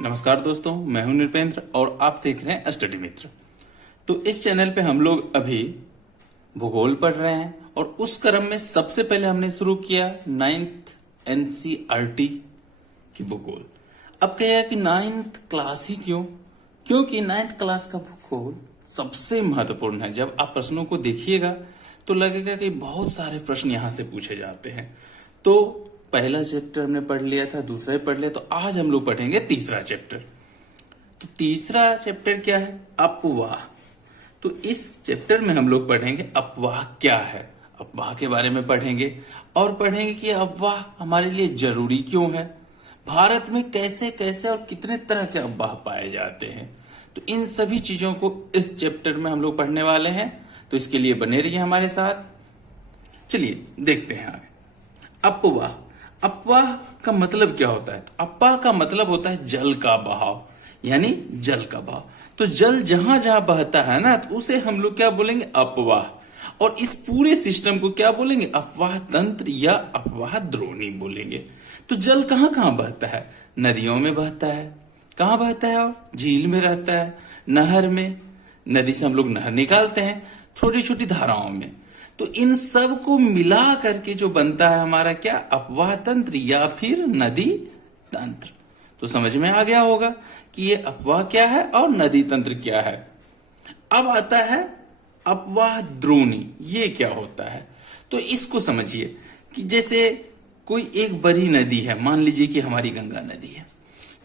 नमस्कार दोस्तों, मैं हूं नृपेंद्र और आप देख रहे हैं स्टडी मित्र। तो इस चैनल पे हम लोग अभी भूगोल पढ़ रहे हैं और उस क्रम में सबसे पहले हमने शुरू किया 9th एनसीईआरटी की भूगोल। अब कहेगा कि 9th क्लास ही क्यों? क्योंकि 9th क्लास का भूगोल सबसे महत्वपूर्ण है। जब आप प्रश्नों को देखिएगा तो लगेगा कि बहुत सारे प्रश्न यहां से पूछे जाते हैं। तो पहला चैप्टर हमने पढ़ लिया था, दूसरा पढ़ लिया, तो आज हम लोग पढ़ेंगे तीसरा चैप्टर। तो तीसरा चैप्टर क्या है? अपवाह। तो इस चैप्टर में हम लोग पढ़ेंगे अपवाह क्या है, अपवाह के बारे में पढ़ेंगे और पढ़ेंगे कि अपवाह हमारे लिए जरूरी क्यों है, भारत में कैसे कैसे और कितने तरह के अपवाह पाए जाते हैं। तो इन सभी चीजों को इस चैप्टर में हम लोग पढ़ने वाले हैं, तो इसके लिए बने रहिए हमारे साथ। चलिए देखते हैं आगे। अपवाह, अपवाह का मतलब क्या होता है? तो अपवाह का मतलब होता है जल का बहाव, यानी जल का बहाव। तो जल जहां जहां बहता है ना, तो उसे हम लोग क्या बोलेंगे? अपवाह। और इस पूरे सिस्टम को क्या बोलेंगे? अपवाह तंत्र या अपवाह द्रोणी बोलेंगे। तो जल कहां कहां बहता है? नदियों में बहता है। कहां बहता है? और झील में रहता है, नहर में, नदी से हम लोग नहर निकालते हैं, छोटी छोटी धाराओं में। तो इन सब को मिला करके जो बनता है हमारा क्या? अपवाह तंत्र या फिर नदी तंत्र। तो समझ में आ गया होगा कि ये अपवाह क्या है और नदी तंत्र क्या है। अब आता है अपवाह द्रोणी। ये क्या होता है? तो इसको समझिए कि जैसे कोई एक बड़ी नदी है, मान लीजिए कि हमारी गंगा नदी है।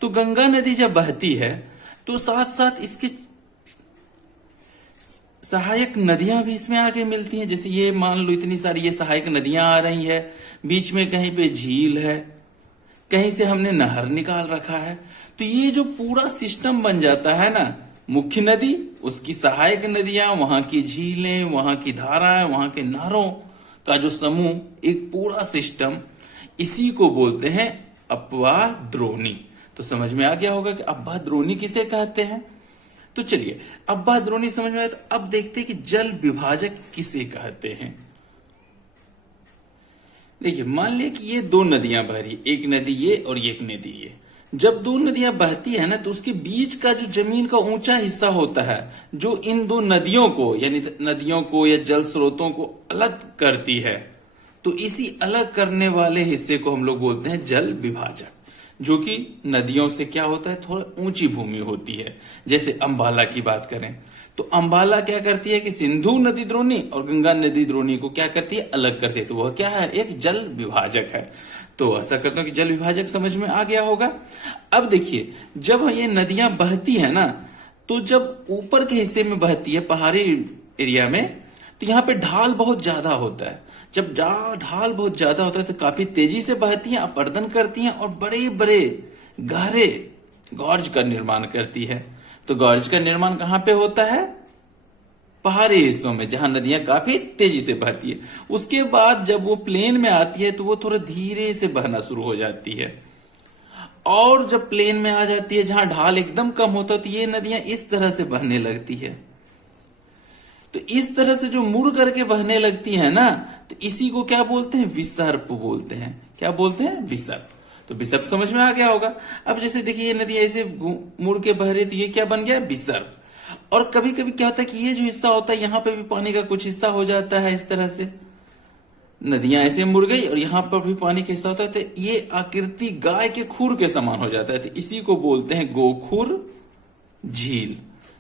तो गंगा नदी जब बहती है तो साथ साथ इसके सहायक नदियां भी इसमें आगे मिलती हैं। जैसे ये मान लो इतनी सारी ये सहायक नदियां आ रही है, बीच में कहीं पे झील है, कहीं से हमने नहर निकाल रखा है। तो ये जो पूरा सिस्टम बन जाता है ना, मुख्य नदी, उसकी सहायक नदियां, वहां की झीलें, वहां की धाराएं, वहां के नहरों का जो समूह, एक पूरा सिस्टम, इसी को बोलते हैं अपवाह द्रोणी। तो समझ में आ गया होगा कि अपवाह द्रोणी किसे कहते हैं। तो चलिए अपवाह द्रोणी समझ में आया, तो अब देखते हैं कि जल विभाजक किसे कहते हैं। देखिए मान लिया कि ये दो नदियां बह रही, एक नदी ये और एक नदी ये। जब दो नदियां बहती है ना, तो उसके बीच का जो जमीन का ऊंचा हिस्सा होता है, जो इन दो नदियों को, यानी नदियों को या जल स्रोतों को अलग करती है, तो इसी अलग करने वाले हिस्से को हम लोग बोलते हैं जल विभाजक। जो कि नदियों से क्या होता है? थोड़ा ऊंची भूमि होती है। जैसे अंबाला की बात करें तो अंबाला क्या करती है कि सिंधु नदी द्रोणी और गंगा नदी द्रोणी को क्या करती है? अलग करती है। तो वह क्या है? एक जल विभाजक है। तो ऐसा करते हैं कि जल विभाजक समझ में आ गया होगा। अब देखिए जब ये नदियां बहती है ना, तो जब ऊपर के हिस्से में बहती है पहाड़ी एरिया में, तो यहाँ पे ढाल बहुत ज्यादा होता है। जब ढाल बहुत ज्यादा होता है तो काफी तेजी से बहती हैं, अपर्दन करती हैं और बड़े बड़े गहरे गॉर्ज का निर्माण करती है। तो गॉर्ज का निर्माण कहां पे होता है? पहाड़ी हिस्सों में, जहां नदियां काफी तेजी से बहती है। उसके बाद जब वो प्लेन में आती है तो वो थोड़ा धीरे से बहना शुरू हो जाती है। और जब प्लेन में आ जाती है, जहां ढाल एकदम कम होता है, तो ये नदियां इस तरह से बहने लगती है। तो इस तरह से जो मुड़ करके बहने लगती है ना, तो इसी को क्या बोलते हैं? विसर्प बोलते हैं। क्या बोलते हैं? विसर्प। तो विसर्प समझ में आ गया होगा। अब जैसे देखिए ये नदी ऐसे मुड़ के बह रही, तो ये क्या बन गया? विसर्प। और कभी कभी क्या होता है कि ये जो हिस्सा होता है, यहां पे भी पानी का कुछ हिस्सा हो जाता है। इस तरह से नदियां ऐसे मुड़ गई और यहां पर भी पानी का हिस्सा होता है, तो ये आकृति गाय के खुर के समान हो जाता है। तो इसी को बोलते हैं गोखुर झील।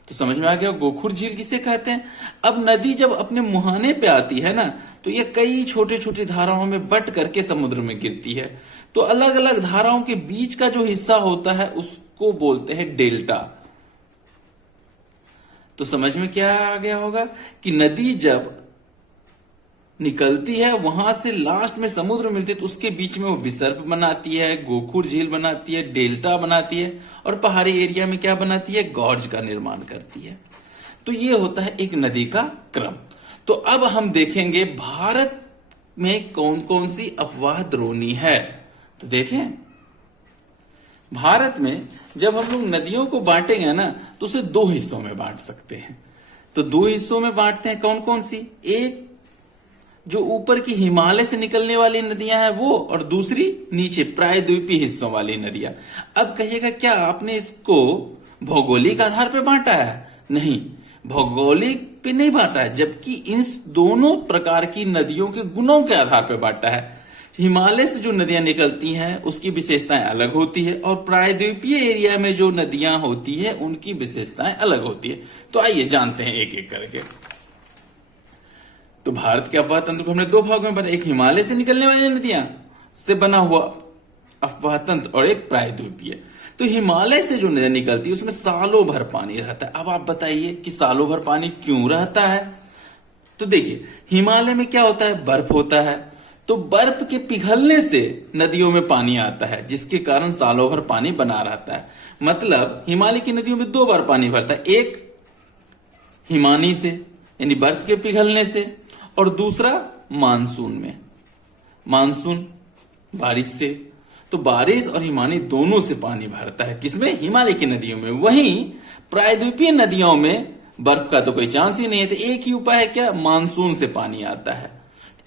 तो समझ में आ गया गोखुर झील किसे कहते हैं। अब नदी जब अपने मुहाने पे आती है ना, तो ये कई छोटे छोटी धाराओं में बट करके समुद्र में गिरती है। तो अलग अलग धाराओं के बीच का जो हिस्सा होता है उसको बोलते हैं डेल्टा। तो समझ में क्या आ गया होगा कि नदी जब निकलती है वहां से लास्ट में समुद्र मिलती है, तो उसके बीच में वो विसर्प बनाती है, गोखुर झील बनाती है, डेल्टा बनाती है, और पहाड़ी एरिया में क्या बनाती है? गॉर्ज का निर्माण करती है। तो ये होता है एक नदी का क्रम। तो अब हम देखेंगे भारत में कौन कौन सी अपवाह द्रोणी है। तो देखें भारत में जब हम लोग नदियों को बांटेंगे ना, तो उसे दो हिस्सों में बांट सकते हैं। तो दो हिस्सों में बांटते हैं, कौन कौन सी? एक जो ऊपर की हिमालय से निकलने वाली नदियां हैं वो, और दूसरी नीचे प्रायद्वीपीय हिस्सों वाली नदियां। अब कहिएगा क्या आपने इसको भौगोलिक आधार पर बांटा है? नहीं, भौगोलिक पे नहीं बांटा है, जबकि इन दोनों प्रकार की नदियों के गुणों के आधार पर बांटा है। हिमालय से जो नदियां निकलती हैं उसकी विशेषताएं अलग होती है, और प्रायद्वीपीय एरिया में जो नदियां होती है उनकी विशेषताएं अलग होती है। तो आइए जानते हैं एक एक करके। तो भारत के अफवाह तंत्र को हमने दो भागों में बांटा, एक हिमालय से निकलने वाली नदियां से बना हुआ अफवाह तंत्र और एक प्रायद्वीपीय। तो हिमालय से जो नदियां निकलती है उसमें सालों भर पानी रहता है। अब आप बताइए कि सालों भर पानी क्यों रहता है? तो देखिए, हिमालय में क्या होता है, बर्फ होता है, तो बर्फ के पिघलने से नदियों में पानी आता है, जिसके कारण सालों भर पानी बना रहता है। मतलब हिमालय की नदियों में दो बार पानी भरता है, एक हिमानी से यानी बर्फ के पिघलने से, और दूसरा मानसून में, मानसून बारिश से। तो बारिश और हिमानी दोनों से पानी भरता है, किसमें? हिमालय की नदियों में। वहीं प्रायद्वीपीय नदियों में बर्फ का तो कोई चांस ही नहीं है, तो एक ही उपाय है, क्या? मानसून से पानी आता है।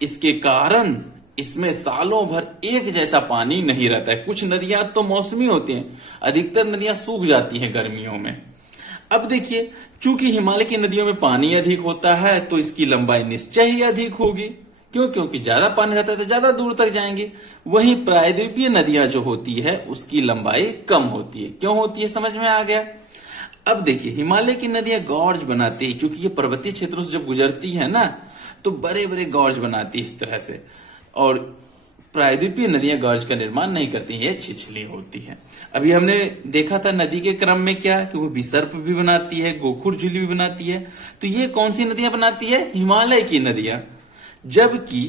इसके कारण इसमें सालों भर एक जैसा पानी नहीं रहता है। कुछ नदियां तो मौसमी होती हैं, अधिकतर नदियां सूख जाती हैं गर्मियों में। अब देखिए, चूंकि हिमालय की नदियों में पानी अधिक होता है तो इसकी लंबाई निश्चय ही अधिक होगी। क्यों? क्योंकि ज्यादा पानी रहता है तो ज्यादा दूर तक जाएंगे। वहीं प्रायद्वीपीय नदियां जो होती है उसकी लंबाई कम होती है। क्यों होती है, समझ में आ गया? अब देखिए, हिमालय की नदियां गॉर्ज बनाती है, क्योंकि ये पर्वतीय क्षेत्रों से जब गुजरती है ना तो बड़े बड़े गॉर्ज बनाती है इस तरह से, और प्रायद्वीपीय नदियां गॉर्ज का निर्माण नहीं करती, ये छिछली होती है। अभी हमने देखा था नदी के क्रम में क्या, कि वो विसर्प भी बनाती है, गोखुर झील भी बनाती है। तो ये कौन सी नदियां बनाती है? हिमालय की नदियां। जबकि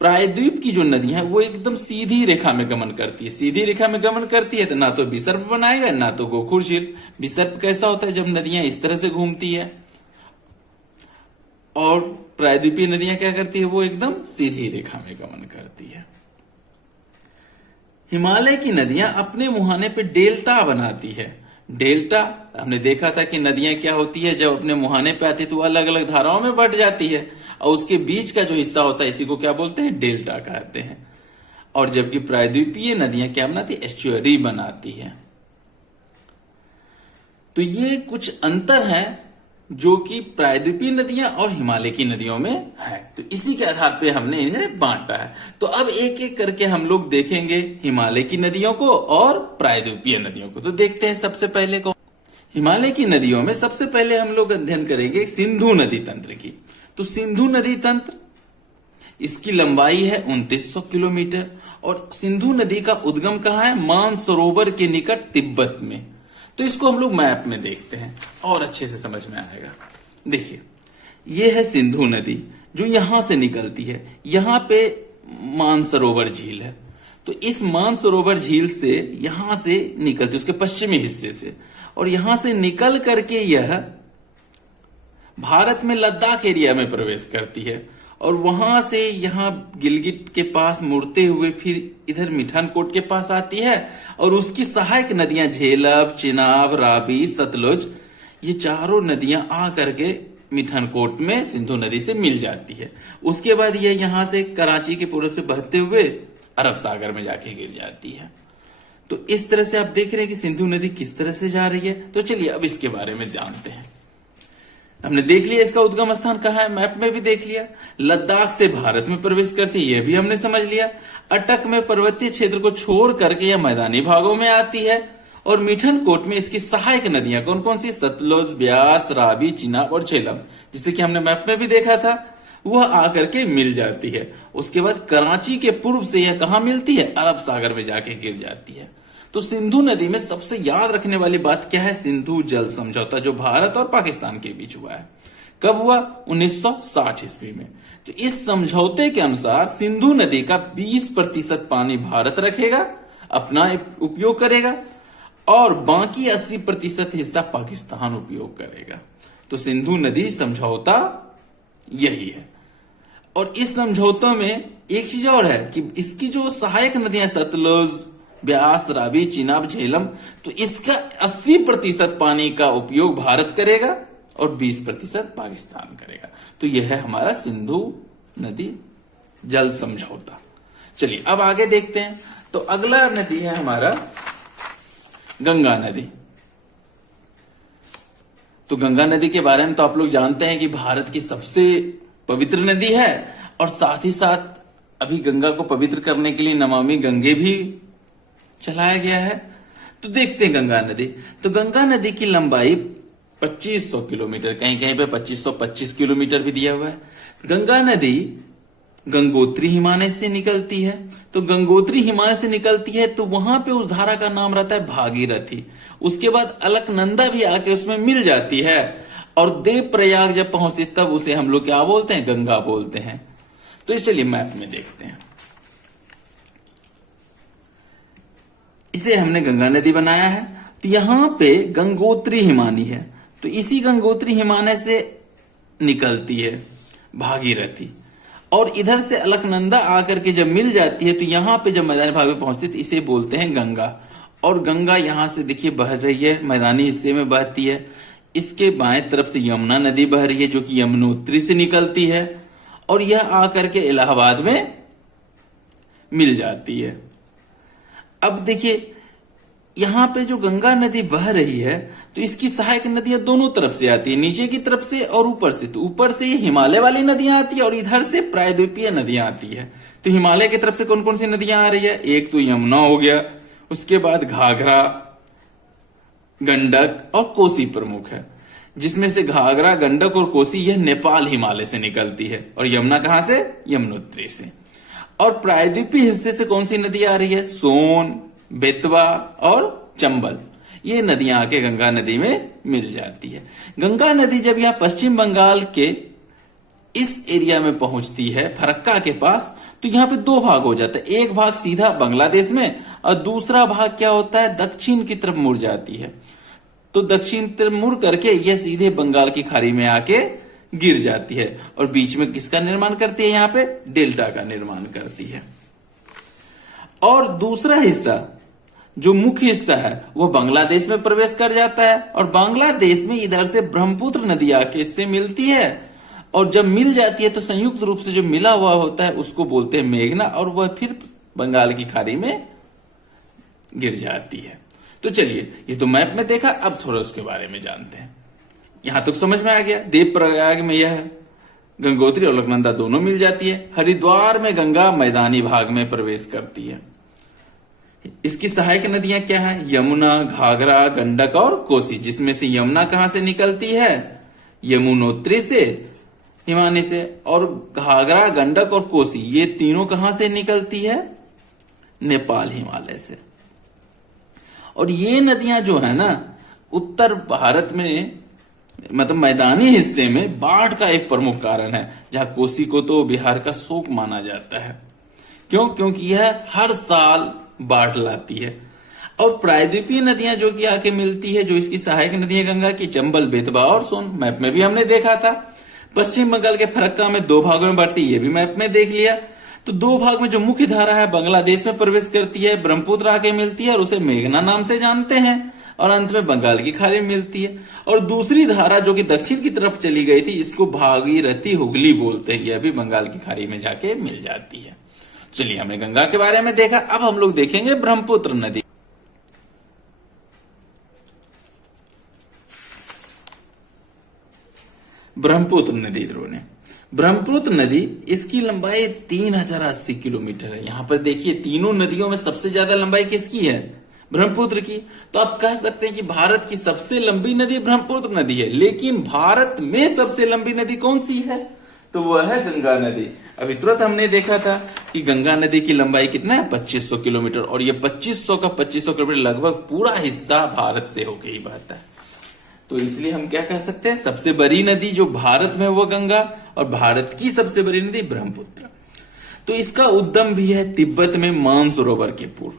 प्रायद्वीप की जो नदी है वो एकदम सीधी रेखा में गमन करती है। सीधी रेखा में गमन करती है तो ना तो विसर्प बनाएगा ना तो गोखुर झील। विसर्प कैसा होता है? जब नदियां इस तरह से घूमती है, और प्रायद्वीपीय नदियां क्या करती है? वो एकदम सीधी रेखा में गमन करती है। हिमालय की नदियां अपने मुहाने पे डेल्टा बनाती है। डेल्टा हमने देखा था कि नदियां क्या होती है, जब अपने मुहाने पे आती है तो अलग अलग धाराओं में बट जाती है, और उसके बीच का जो हिस्सा होता है इसी को क्या बोलते हैं? डेल्टा कहते हैं। और जबकि प्रायद्वीपीय नदियां क्या बनाती है? एस्चुअरी बनाती है। तो ये कुछ अंतर है जो कि प्रायद्वीपीय नदियां और हिमालय की नदियों में है। तो इसी के आधार पे हमने इन्हें बांटा है। तो अब एक एक करके हम लोग देखेंगे हिमालय की नदियों को और प्रायद्वीपीय नदियों को। तो देखते हैं सबसे पहले को, हिमालय की नदियों में सबसे पहले हम लोग अध्ययन करेंगे सिंधु नदी तंत्र की। तो सिंधु नदी तंत्र, इसकी लंबाई है 2900 किलोमीटर, और सिंधु नदी का उद्गम कहाँ है? मानसरोवर के निकट तिब्बत में। तो इसको हम लोग मैप में देखते हैं और अच्छे से समझ में आएगा। देखिए, ये है सिंधु नदी जो यहां से निकलती है। यहां पे मानसरोवर झील है, तो इस मानसरोवर झील से यहां से निकलती है, उसके पश्चिमी हिस्से से, और यहां से निकल करके यह भारत में लद्दाख एरिया में प्रवेश करती है, और वहां से यहां गिलगिट के पास मुड़ते हुए फिर इधर मिठानकोट के पास आती है, और उसकी सहायक नदियां झेलम, चिनाब, रावी, सतलुज, ये चारों नदियां आ करके मिठानकोट में सिंधु नदी से मिल जाती है। उसके बाद ये यहां से कराची के पूर्व से बहते हुए अरब सागर में जाके गिर जाती है। तो इस तरह से आप देख रहे हैं कि सिंधु नदी किस तरह से जा रही है। तो चलिए अब इसके बारे में जानते हैं। हमने देख लिया इसका उद्गम स्थान कहाँ है, मैप में भी देख लिया। लद्दाख से भारत में प्रवेश करती है, यह भी हमने समझ लिया। अटक में पर्वतीय क्षेत्र को छोड़ करके यह मैदानी भागों में आती है, और मिठनकोट में इसकी सहायक नदियां कौन कौन सी? सतलुज, ब्यास, रावी, चिनाब और झेलम, जिसे कि हमने मैप में भी देखा था, वह आकर के मिल जाती है। उसके बाद कराची के पूर्व से यह कहां मिलती है? अरब सागर में जाके गिर जाती है। तो सिंधु नदी में सबसे याद रखने वाली बात क्या है? सिंधु जल समझौता, जो भारत और पाकिस्तान के बीच हुआ है। कब हुआ? 1960 ईस्वी में। तो इस समझौते के अनुसार सिंधु नदी का 20% पानी भारत रखेगा, अपना उपयोग करेगा, और बाकी 80% हिस्सा पाकिस्तान उपयोग करेगा। तो सिंधु नदी समझौता यही है। और इस समझौते में एक चीज और है कि इसकी जो सहायक नदियां सतलुज, ब्यास, रावी, चिनाब, झेलम, तो इसका 80% पानी का उपयोग भारत करेगा और 20% पाकिस्तान करेगा। तो यह है हमारा सिंधु नदी जल समझौता। चलिए अब आगे देखते हैं। तो अगला नदी है हमारा गंगा नदी। तो गंगा नदी के बारे में तो आप लोग जानते हैं कि भारत की सबसे पवित्र नदी है, और साथ ही साथ अभी गंगा को पवित्र करने के लिए नमामि गंगे भी चलाया गया है। तो देखते हैं गंगा नदी। तो गंगा नदी की लंबाई 2500 किलोमीटर, कहीं कहीं पे 2525 किलोमीटर भी दिया हुआ है। गंगा नदी गंगोत्री हिमालय से निकलती है। तो गंगोत्री हिमालय से निकलती है तो वहां पे उस धारा का नाम रहता है भागीरथी। उसके बाद अलकनंदा भी आके उसमें मिल जाती है, और देव प्रयाग जब पहुंचती तब उसे हम लोग क्या बोलते हैं, गंगा बोलते हैं। तो चलिए मैप में देखते हैं। इसे हमने गंगा नदी बनाया है। तो यहां पे गंगोत्री हिमानी है, तो इसी गंगोत्री हिमालय से निकलती है भागीरथी, और इधर से अलकनंदा आकर के जब मिल जाती है तो यहां पे जब मैदानी भाग में पहुंचती है तो इसे बोलते हैं गंगा। और गंगा यहां से देखिए बह रही है, मैदानी हिस्से में बहती है। इसके बाएं तरफ से यमुना नदी बह रही है जो कि यमुनोत्री से निकलती है, और यह आकर के इलाहाबाद में मिल जाती है। अब देखिए यहां पे जो गंगा नदी बह रही है तो इसकी सहायक नदियां दोनों तरफ से आती है, नीचे की तरफ से और ऊपर से। तो ऊपर से ये हिमालय वाली नदियां आती है और इधर से प्रायद्वीपीय नदियां आती है। तो हिमालय की तरफ से कौन कौन सी नदियां आ रही है, एक तो यमुना हो गया, उसके बाद घाघरा, गंडक और कोसी प्रमुख है, जिसमें से घाघरा, गंडक और कोसी यह नेपाल हिमालय से निकलती है, और यमुना कहां से, यमुनोत्री से। और प्रायद्वीपीय हिस्से से कौन सी नदी आ रही है, सोन, बेतवा और चंबल, ये नदियां आके गंगा नदी में मिल जाती है। गंगा नदी जब यहां पश्चिम बंगाल के इस एरिया में पहुंचती है फरक्का के पास, तो यहां पे दो भाग हो जाता है। एक भाग सीधा बांग्लादेश में और दूसरा भाग क्या होता है, दक्षिण की तरफ मुड़ जाती है। तो दक्षिण तरफ मुड़ करके यह सीधे बंगाल की खाड़ी में आके गिर जाती है, और बीच में किसका निर्माण करती है, यहां पे डेल्टा का निर्माण करती है। और दूसरा हिस्सा जो मुख्य हिस्सा है वह बांग्लादेश में प्रवेश कर जाता है, और बांग्लादेश में इधर से ब्रह्मपुत्र नदी आके इससे मिलती है, और जब मिल जाती है तो संयुक्त रूप से जो मिला हुआ होता है उसको बोलते हैं मेघना, और वह फिर बंगाल की खाड़ी में गिर जाती है। तो चलिए ये तो मैप में देखा, अब थोड़ा उसके बारे में जानते हैं। यहां तक समझ में आ गया। देव प्रयाग में यह है, गंगोत्री और अलकनंदा दोनों मिल जाती है। हरिद्वार में गंगा मैदानी भाग में प्रवेश करती है। इसकी सहायक नदियां क्या है, यमुना, घाघरा, गंडक और कोसी, जिसमें से यमुना कहां से निकलती है, यमुनोत्री से, हिमालय से, और घाघरा, गंडक और कोसी ये तीनों कहां से निकलती है, नेपाल हिमालय से। और ये नदियां जो है ना उत्तर भारत में मतलब मैदानी हिस्से में बाढ़ का एक प्रमुख कारण है, जहां कोसी को तो बिहार का शोक माना जाता है। क्यों, क्योंकि यह हर साल बाढ़ लाती है। और प्रायद्वीपीय नदियां जो कि आके मिलती है, जो इसकी सहायक नदियां गंगा की, चंबल, बेतवा और सोन, मैप में भी हमने देखा था। पश्चिम बंगाल के फरक्का में दो भागों में बढ़ती है, ये भी मैप में देख लिया। तो दो भाग में जो मुख्य धारा है बांग्लादेश में प्रवेश करती है, ब्रह्मपुत्र आके मिलती है और उसे मेघना नाम से जानते हैं, और अंत में बंगाल की खाड़ी में मिलती है। और दूसरी धारा जो कि दक्षिण की तरफ चली गई थी, इसको भागीरथी हुगली बोलते हैं, यह भी बंगाल की खाड़ी में जाके मिल जाती है। चलिए हमने गंगा के बारे में देखा, अब हम लोग देखेंगे ब्रह्मपुत्र नदी। ब्रह्मपुत्र नदी द्रोणी, ब्रह्मपुत्र नदी इसकी लंबाई 3080 किलोमीटर है। यहां पर देखिए तीनों नदियों में सबसे ज्यादा लंबाई किसकी है, ब्रह्मपुत्र की। तो आप कह सकते हैं कि भारत की सबसे लंबी नदी ब्रह्मपुत्र नदी है, लेकिन भारत में सबसे लंबी नदी कौन सी है, तो वह है गंगा नदी। अभी तुरंत हमने देखा था कि गंगा नदी की लंबाई कितना है, 2500 किलोमीटर, और ये 2500 का 2500 किलोमीटर लगभग पूरा हिस्सा भारत से होकर ही बहता है। तो इसलिए हम क्या कह सकते हैं, सबसे बड़ी नदी जो भारत में वो गंगा, और भारत की सबसे बड़ी नदी ब्रह्मपुत्र। तो इसका उद्गम भी है तिब्बत में मानसरोवर के पूर्व।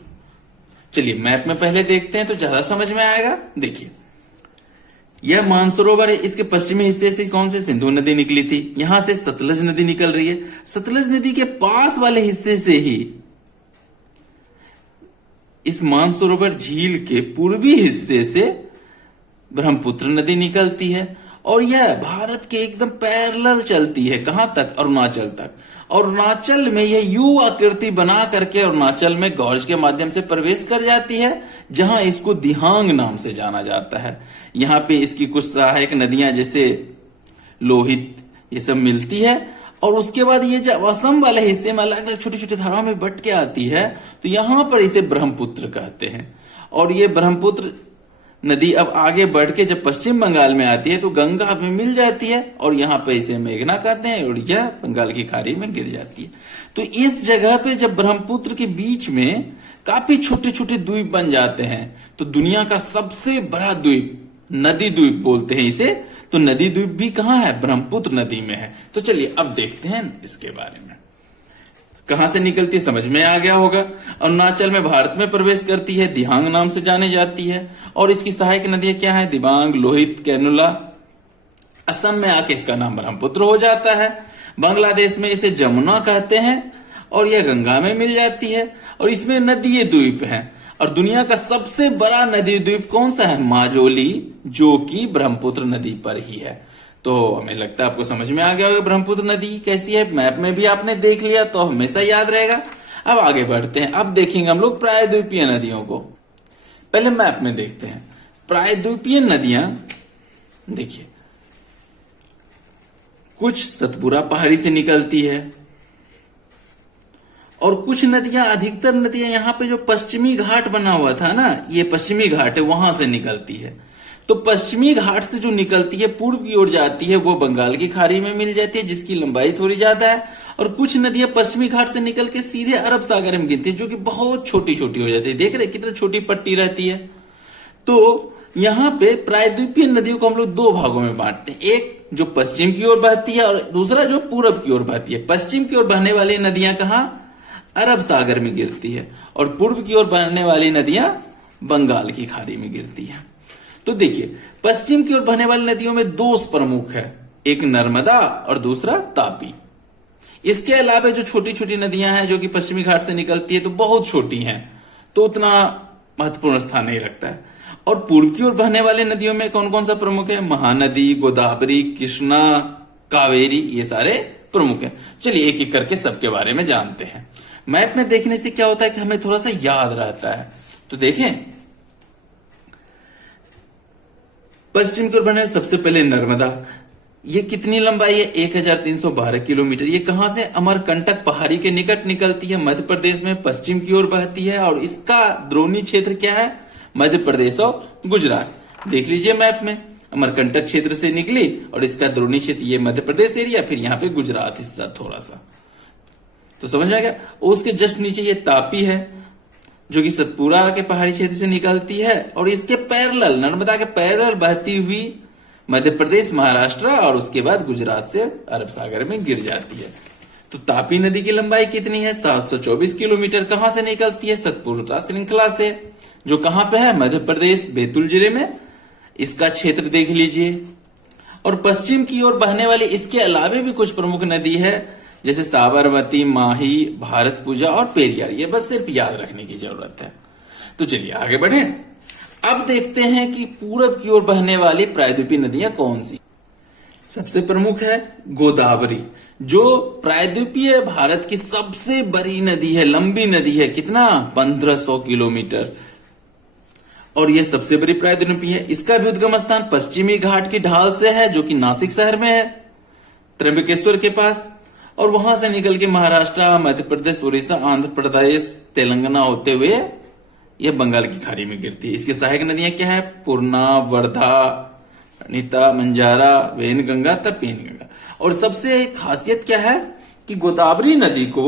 चलिए मैप में पहले देखते हैं तो ज्यादा समझ में आएगा। देखिए यह मानसरोवर है, इसके पश्चिमी हिस्से से कौन से, सिंधु नदी निकली थी, यहां से सतलज नदी निकल रही है। सतलज नदी के पास वाले हिस्से से ही इस मानसरोवर झील के पूर्वी हिस्से से ब्रह्मपुत्र नदी निकलती है, और यह भारत के एकदम पैरेलल चलती है, कहां तक? अरुणाचल तक। और अरुणाचल में यह यू आकृति बना करके अरुणाचल में गॉर्ज के माध्यम से प्रवेश कर जाती है, जहां इसको दिहांग नाम से जाना जाता है। यहाँ पे इसकी कुछ सहायक नदियां जैसे लोहित ये सब मिलती है, और उसके बाद ये जब असम वाले हिस्से में अलग अलग छोटी छोटी धाराओं में बट के आती है, तो यहां पर इसे ब्रह्मपुत्र कहते हैं। और ये ब्रह्मपुत्र नदी अब आगे बढ़ के जब पश्चिम बंगाल में आती है तो गंगा में मिल जाती है, और यहाँ पे इसे मेघना कहते हैं, और यह बंगाल की खाड़ी में गिर जाती है। तो इस जगह पे जब ब्रह्मपुत्र के बीच में काफी छोटे छोटे द्वीप बन जाते हैं, तो दुनिया का सबसे बड़ा द्वीप, नदी द्वीप बोलते हैं इसे, तो नदी द्वीप भी कहाँ है? ब्रह्मपुत्र नदी में है। तो चलिए अब देखते हैं इसके बारे में, कहां से निकलती है समझ में आ गया होगा। अरुणाचल में भारत में प्रवेश करती है, दिहांग नाम से जाने जाती है, और इसकी सहायक नदियां क्या है? दिबांग, लोहित, कैनुला। असम में आके इसका नाम ब्रह्मपुत्र हो जाता है। बांग्लादेश में इसे जमुना कहते हैं, और यह गंगा में मिल जाती है, और इसमें नदी द्वीप है। और दुनिया का सबसे बड़ा नदी द्वीप कौन सा है? माजुली, जो कि ब्रह्मपुत्र नदी पर ही है। तो हमें लगता है आपको समझ में आ गया होगा ब्रह्मपुत्र नदी कैसी है। मैप में भी आपने देख लिया तो हमेशा याद रहेगा। अब आगे बढ़ते हैं, अब देखेंगे हम लोग प्रायद्वीपीय नदियों को। पहले मैप में देखते हैं प्रायद्वीपीय नदियां। देखिए, कुछ सतपुरा पहाड़ी से निकलती है, और कुछ नदियां, अधिकतर नदियां यहाँ पे जो पश्चिमी घाट बना हुआ था ना, ये पश्चिमी घाट है, वहां से निकलती है। तो पश्चिमी घाट से जो निकलती है पूर्व की ओर जाती है, वो बंगाल की खाड़ी में मिल जाती है, जिसकी लंबाई थोड़ी ज्यादा है। और कुछ नदियां पश्चिमी घाट से निकल के सीधे अरब सागर में गिरती है, जो कि बहुत छोटी छोटी हो जाती है। देख रहे कितनी छोटी पट्टी रहती है। तो यहाँ पे प्रायद्वीपीय नदियों को हम लोग दो भागों में बांटते हैं, एक जो पश्चिम की ओर बहती है, और दूसरा जो पूरब की ओर बहती है। पश्चिम की ओर बहने वाली नदियां कहाँ? अरब सागर में गिरती है, और पूर्व की ओर बहने वाली नदियां बंगाल की खाड़ी में गिरती है। तो देखिए, पश्चिम की ओर बहने वाली नदियों में दो प्रमुख है, एक नर्मदा और दूसरा तापी। इसके अलावा जो छोटी छोटी नदियां हैं जो कि पश्चिमी घाट से निकलती है, तो बहुत छोटी हैं, तो उतना महत्वपूर्ण स्थान नहीं रखता है। और पूर्व की ओर बहने वाली नदियों में कौन कौन सा प्रमुख है? महानदी, गोदावरी, कृष्णा, कावेरी, ये सारे प्रमुख हैं। चलिए एक एक करके सबके बारे में जानते हैं। मैप में देखने से क्या होता है कि हमें थोड़ा सा याद रहता है। तो देखें, पश्चिम की ओर बने सबसे पहले नर्मदा। ये कितनी लंबाई है? 1312 किलोमीटर। ये कहां से? अमरकंटक पहाड़ी के निकट निकलती है, मध्य प्रदेश में पश्चिम की ओर बहती है, और इसका द्रोणी क्षेत्र क्या है? मध्य प्रदेश और गुजरात। देख लीजिए मैप में, अमरकंटक क्षेत्र से निकली, और इसका द्रोणी क्षेत्र ये मध्य प्रदेश एरिया, फिर यहाँ पे गुजरात हिस्सा थोड़ा सा, तो समझ आ गया। उसके जस्ट नीचे ये तापी है, जो कि सतपुरा के पहाड़ी क्षेत्र से निकलती है, और इसके पैरेलल, नर्मदा के पैरेलल बहती हुई मध्य प्रदेश, महाराष्ट्र, और उसके बाद गुजरात से अरब सागर में गिर जाती है। तो तापी नदी की लंबाई कितनी है? 724 किलोमीटर। कहां से निकलती है? सतपुरा श्रृंखला से, जो कहां पे है? मध्य प्रदेश, बैतूल जिले में। इसका क्षेत्र देख लीजिए। और पश्चिम की ओर बहने वाली इसके अलावे भी कुछ प्रमुख नदी है, जैसे साबरमती, माही, भारत पूजा और पेरियार। ये बस सिर्फ याद रखने की जरूरत है। तो चलिए आगे बढ़े। अब देखते हैं कि पूरब की ओर बहने वाली प्रायद्वीपीय नदियां कौन सी। सबसे प्रमुख है गोदावरी, जो प्रायद्वीपीय भारत की सबसे बड़ी नदी है, लंबी नदी है। कितना? 1500 किलोमीटर। और यह सबसे बड़ी प्रायद्वीपीय है। इसका भी उद्गम स्थान पश्चिमी घाट की ढाल से है, जो कि नासिक शहर में है, त्र्यंबकेश्वर के पास। और वहां से निकल के महाराष्ट्र, मध्य प्रदेश, उड़ीसा, आंध्र प्रदेश, तेलंगाना होते हुए यह बंगाल की खाड़ी में गिरती है। इसके सहायक नदियां क्या है? पूर्णा, वर्धा, प्रणिता, मंजारा, वैनगंगा, तपेनगंगा। और सबसे खासियत क्या है कि गोदावरी नदी को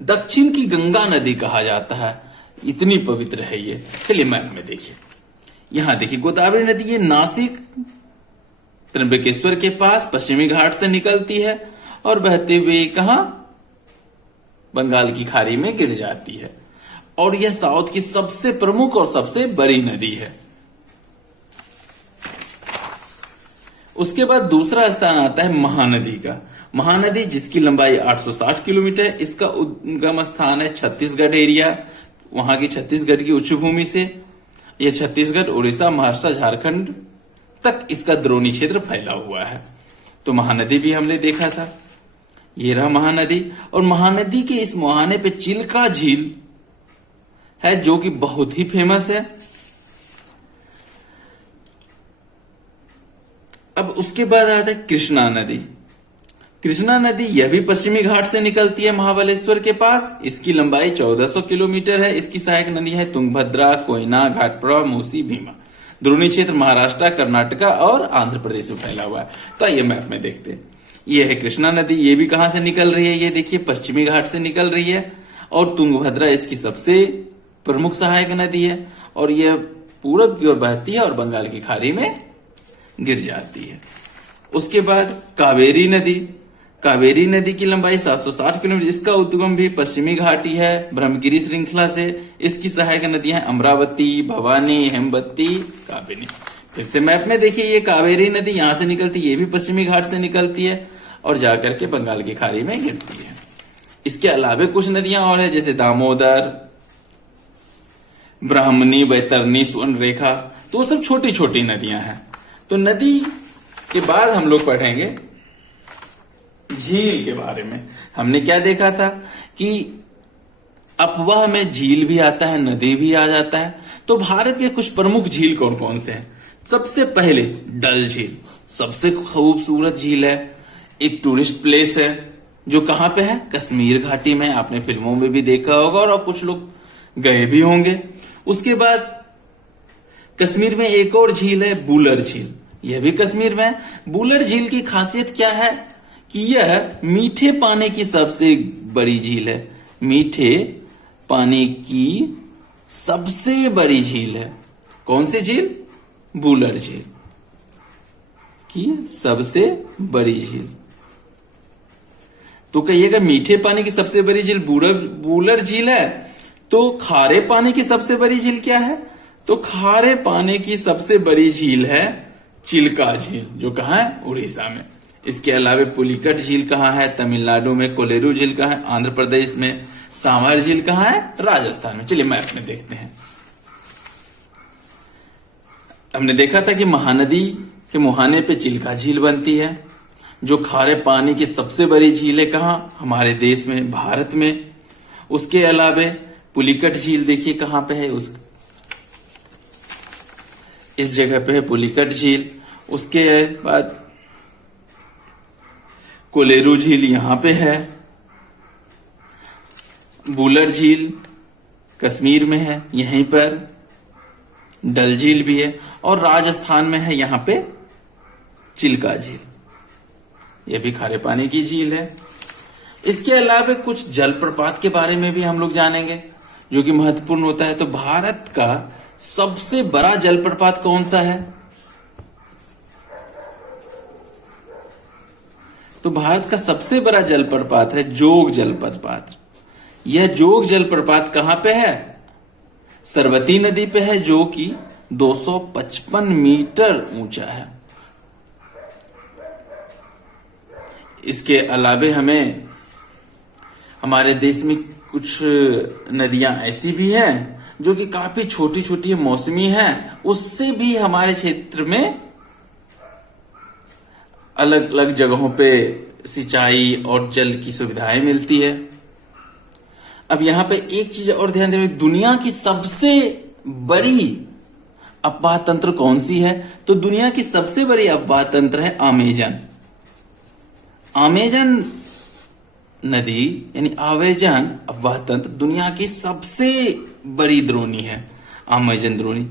दक्षिण की गंगा नदी कहा जाता है, इतनी पवित्र है ये। चलिए मैप में देखिए, यहां देखिए गोदावरी नदी ये नासिक, त्र्यंबकेश्वर के पास पश्चिमी घाट से निकलती है, और बहते हुए कहां? बंगाल की खाड़ी में गिर जाती है। और यह साउथ की सबसे प्रमुख और सबसे बड़ी नदी है। उसके बाद दूसरा स्थान आता है महानदी का। महानदी जिसकी लंबाई 860 किलोमीटर है। इसका उद्गम स्थान है छत्तीसगढ़ एरिया, वहां की छत्तीसगढ़ की उच्च भूमि से। यह छत्तीसगढ़, उड़ीसा, महाराष्ट्र, झारखंड तक इसका द्रोणी क्षेत्र फैला हुआ है। तो महानदी भी हमने देखा था, ये रहा महानदी। और महानदी के इस मुहाने पे चिल्का झील है जो कि बहुत ही फेमस है। अब उसके बाद आता है कृष्णा नदी। कृष्णा नदी यह भी पश्चिमी घाट से निकलती है महाबलेश्वर के पास। इसकी लंबाई 1400 किलोमीटर है। इसकी सहायक नदी है तुंगभद्रा, कोयना, घाटप्रा, मूसी, भीमा। द्रोणी क्षेत्र महाराष्ट्र, कर्नाटका और आंध्र प्रदेश में फैला हुआ है। तो आइए मैप में देखते हैं। ये है कृष्णा नदी। ये भी कहां से निकल रही है, ये देखिए पश्चिमी घाट से निकल रही है। और तुंगभद्रा इसकी सबसे प्रमुख सहायक नदी है और यह पूरब की ओर बहती है और बंगाल की खाड़ी में गिर जाती है। उसके बाद कावेरी नदी। कावेरी नदी की लंबाई 760 किलोमीटर। इसका उद्गम भी पश्चिमी घाटी है ब्रह्मगिरी श्रृंखला से। इसकी सहायक नदियां अमरावती, भवानी, हेमवती, काबिनी। फिर से मैप में देखिए, ये कावेरी नदी यहां से निकलती है, ये भी पश्चिमी घाट से निकलती है और जाकर के बंगाल की खाड़ी में गिरती है। इसके अलावा कुछ नदियां और है, जैसे दामोदर, ब्राह्मणी, बैतरणी, सुवर्णरेखा। तो वो सब छोटी छोटी नदियां हैं। तो नदी के बाद हम लोग पढ़ेंगे झील के बारे में। हमने क्या देखा था कि अपवाह में झील भी आता है, नदी भी आ जाता है। तो भारत के कुछ प्रमुख झील कौन कौन से हैं? सबसे पहले डल झील, सबसे खूबसूरत झील है, एक टूरिस्ट प्लेस है जो कहां पे है, कश्मीर घाटी में। आपने फिल्मों में भी देखा होगा और कुछ लोग गए भी होंगे। उसके बाद कश्मीर में एक और झील है, बुलर झील। यह भी कश्मीर में है। बुलर झील की खासियत क्या है कि यह मीठे पानी की सबसे बड़ी झील है। मीठे पानी की सबसे बड़ी झील है। कौन सी झील? बुलर झील की सबसे बड़ी झील। तो कहिएगा मीठे पानी की सबसे बड़ी झील बुलर झील है। तो खारे पानी की सबसे बड़ी झील क्या है? तो खारे पानी की सबसे बड़ी झील है चिल्का झील, जो कहां है, उड़ीसा में। इसके अलावा पुलिकट झील कहां है? तमिलनाडु में। कोलेरू झील कहां है? आंध्र प्रदेश में। सांभर झील कहां है? राजस्थान में। चलिए मैप में देखते हैं। हमने देखा था कि महानदी के मुहाने पे चिल्का झील बनती है, जो खारे पानी की सबसे बड़ी झील है। कहां? हमारे देश में, भारत में। उसके अलावा पुलिकट झील देखिए कहां पे है, इस जगह पे है पुलिकट झील। उसके बाद कोलेरू झील यहां पे है। बुलर झील कश्मीर में है, यहीं पर। डल झील भी है और राजस्थान में है यहां पे चिल्का झील। यह भी खारे पानी की झील है। इसके अलावा कुछ जलप्रपात के बारे में भी हम लोग जानेंगे जो कि महत्वपूर्ण होता है। तो भारत का सबसे बड़ा जलप्रपात कौन सा है? तो भारत का सबसे बड़ा जलप्रपात है जोग जलप्रपात। यह जोग जलप्रपात कहां पे है? सरवती नदी पे है, जो कि 255 मीटर ऊंचा है। इसके अलावे हमें हमारे देश में कुछ नदियां ऐसी भी हैं जो कि काफी छोटी छोटी मौसमी हैं। उससे भी हमारे क्षेत्र में अलग अलग जगहों पे सिंचाई और जल की सुविधाएं मिलती है। अब यहां पे एक चीज और ध्यान देना, दुनिया की सबसे बड़ी अफवाह तंत्र कौन सी है? तो दुनिया की सबसे बड़ी अफवाह तंत्र है अमेजन। अमेजन नदी यानी अमेजन अफवाह तंत्र दुनिया की सबसे बड़ी द्रोणी है, अमेजन द्रोणी।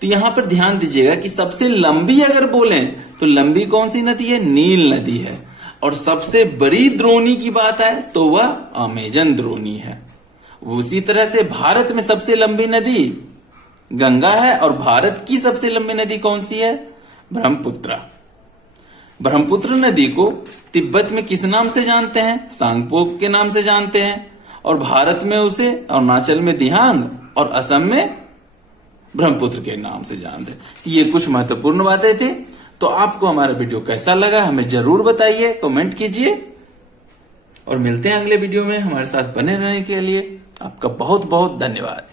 तो यहां पर ध्यान दीजिएगा कि सबसे लंबी अगर बोलें तो लंबी कौन सी नदी है? नील नदी है। और सबसे बड़ी द्रोणी की बात है तो वह अमेजन द्रोणी है। उसी तरह से भारत में सबसे लंबी नदी गंगा है और भारत की सबसे लंबी नदी कौन सी है? ब्रह्मपुत्र। ब्रह्मपुत्र नदी को तिब्बत में किस नाम से जानते हैं? सांगपो के नाम से जानते हैं। और भारत में उसे अरुणाचल में दिहांग और असम में ब्रह्मपुत्र के नाम से जानते हैं। ये कुछ महत्वपूर्ण बातें थी। तो आपको हमारा वीडियो कैसा लगा हमें जरूर बताइए, कमेंट कीजिए और मिलते हैं अगले वीडियो में। हमारे साथ बने रहने के लिए आपका बहुत बहुत धन्यवाद।